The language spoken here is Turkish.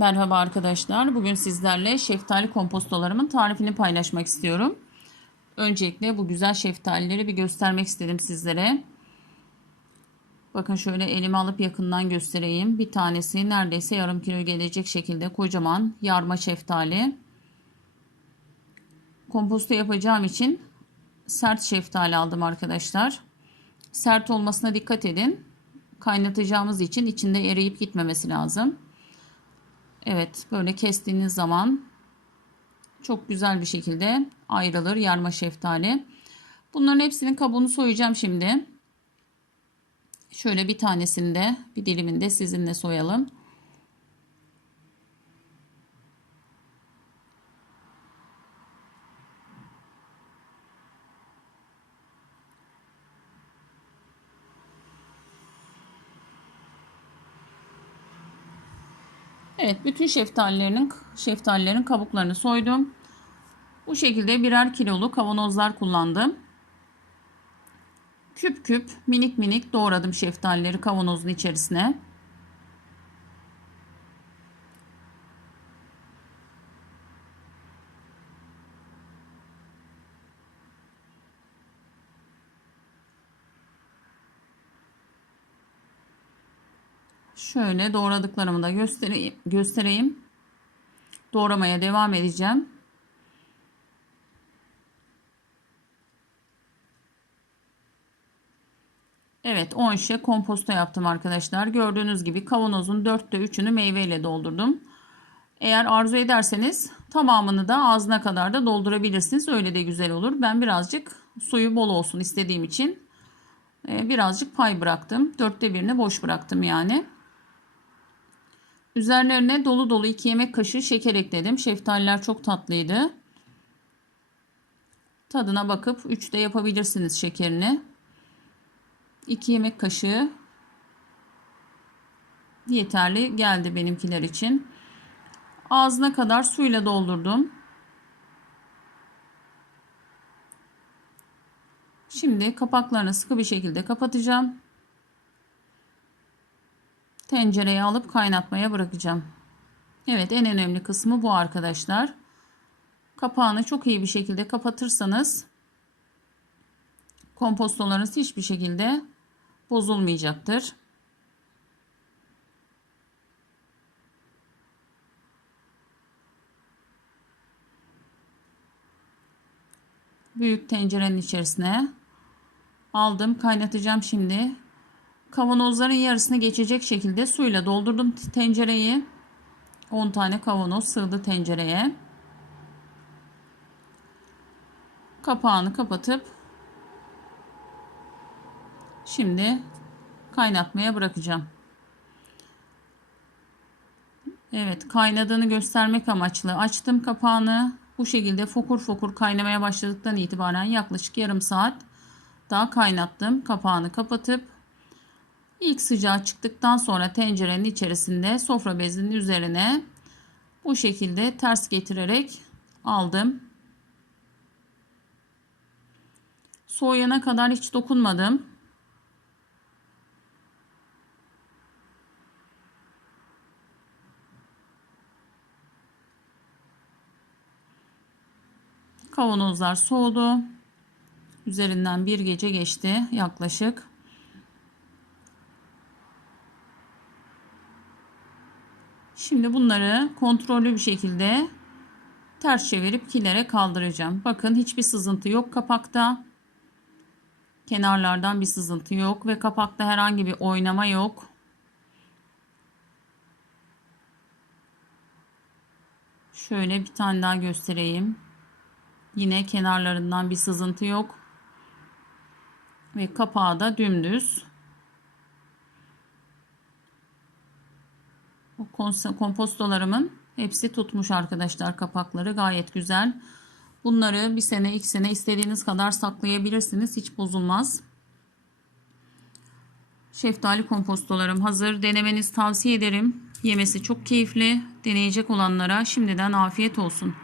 Merhaba arkadaşlar. Bugün sizlerle şeftali kompostolarımın tarifini paylaşmak istiyorum. Öncelikle bu güzel şeftalileri bir göstermek istedim sizlere. Bakın şöyle elime alıp yakından göstereyim. Bir tanesi neredeyse yarım kilo gelecek şekilde kocaman yarma şeftali. Komposto yapacağım için sert şeftali aldım arkadaşlar. Sert olmasına dikkat edin. Kaynatacağımız için içinde eriyip gitmemesi lazım. Evet böyle kestiğiniz zaman çok güzel bir şekilde ayrılır yarma şeftali. Bunların hepsinin kabuğunu soyacağım şimdi. Şöyle bir tanesini de bir dilimini de sizinle soyalım. Evet bütün şeftalilerinin şeftalilerin kabuklarını soydum. Bu şekilde birer kilolu kavanozlar kullandım. Küp küp minik minik doğradım şeftalileri kavanozun içerisine. Şöyle doğradıklarımı da göstereyim. göstereyim. Doğramaya devam edeceğim. Evet 10 şişe komposto yaptım arkadaşlar. Gördüğünüz gibi kavanozun 4'te 3'ünü meyveyle doldurdum. Eğer arzu ederseniz tamamını da ağzına kadar da doldurabilirsiniz. Öyle de güzel olur. Ben birazcık suyu bol olsun istediğim için e, birazcık pay bıraktım. Dörtte birini boş bıraktım yani. Üzerlerine dolu dolu 2 yemek kaşığı şeker ekledim. Şeftaliler çok tatlıydı. Tadına bakıp 3 de yapabilirsiniz şekerini. 2 yemek kaşığı yeterli geldi benimkiler için. Ağzına kadar suyla doldurdum. Şimdi kapaklarını sıkı bir şekilde kapatacağım. Tencereye alıp kaynatmaya bırakacağım. Evet en önemli kısmı bu arkadaşlar. Kapağını çok iyi bir şekilde kapatırsanız kompostolarınız hiçbir şekilde bozulmayacaktır. Büyük tencerenin içerisine aldım kaynatacağım şimdi. Kavanozların yarısını geçecek şekilde suyla doldurdum tencereyi. 10 tane kavanoz sığdı tencereye. Kapağını kapatıp şimdi kaynatmaya bırakacağım. Evet kaynadığını göstermek amaçlı açtım kapağını. Bu şekilde fokur fokur kaynamaya başladıktan itibaren yaklaşık yarım saat daha kaynattım. Kapağını kapatıp ilk sıcağı çıktıktan sonra tencerenin içerisinde sofra bezinin üzerine bu şekilde ters getirerek aldım. Soğuyana kadar hiç dokunmadım. Kavanozlar soğudu. Üzerinden bir gece geçti yaklaşık. Şimdi bunları kontrollü bir şekilde ters çevirip kilere kaldıracağım. Bakın hiçbir sızıntı yok kapakta. Kenarlardan bir sızıntı yok ve kapakta herhangi bir oynama yok. Şöyle bir tane daha göstereyim. Yine kenarlarından bir sızıntı yok. Ve kapağı da dümdüz. Kompostolarımın hepsi tutmuş arkadaşlar kapakları gayet güzel. Bunları bir sene iki sene istediğiniz kadar saklayabilirsiniz hiç bozulmaz. Şeftali kompostolarım hazır denemenizi tavsiye ederim. Yemesi çok keyifli deneyecek olanlara şimdiden afiyet olsun.